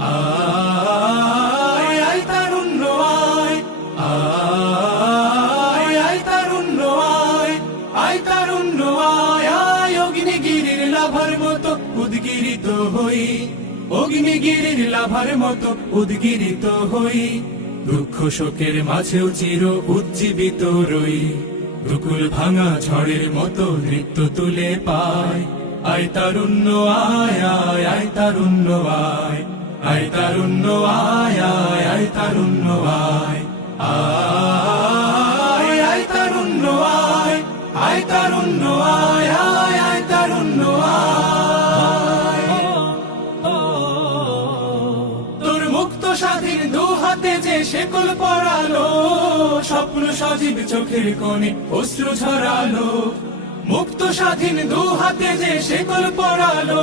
আয় আয় তারুণ্য আয়, আয় আয় তারুণ্য আয়, আয় তারুণ্য আয়, আয় অগ্নিগিরির লাভার মতো উদ্গিরিত হই, অগ্নিগিরির লাভার মতো উদ্গিরিত হই, দুঃখ শোকের মাঝেও চির উজ্জীবিত রই, দুকুল ভাঙা ঝড়ের মতো নৃত্য তুলে পায়। আয় তারুণ্য আয়, আয় আয় তারুণ্য আয়, আয় তারুণ্য আয়, আয় আয় তারুণ্য আয়, আয় আয় তারুণ্য আয়, আয় তারুণ্য আয়, আয় আয় তারুণ্য আয়। তোর মুক্ত স্বাধীন দু হাতে যে শেকল পরালো, স্বপ্ন সজীব চোখের কোণে অশ্রু ঝরালো, মুক্ত স্বাধীন দু হাতে যে শেকল পরালো।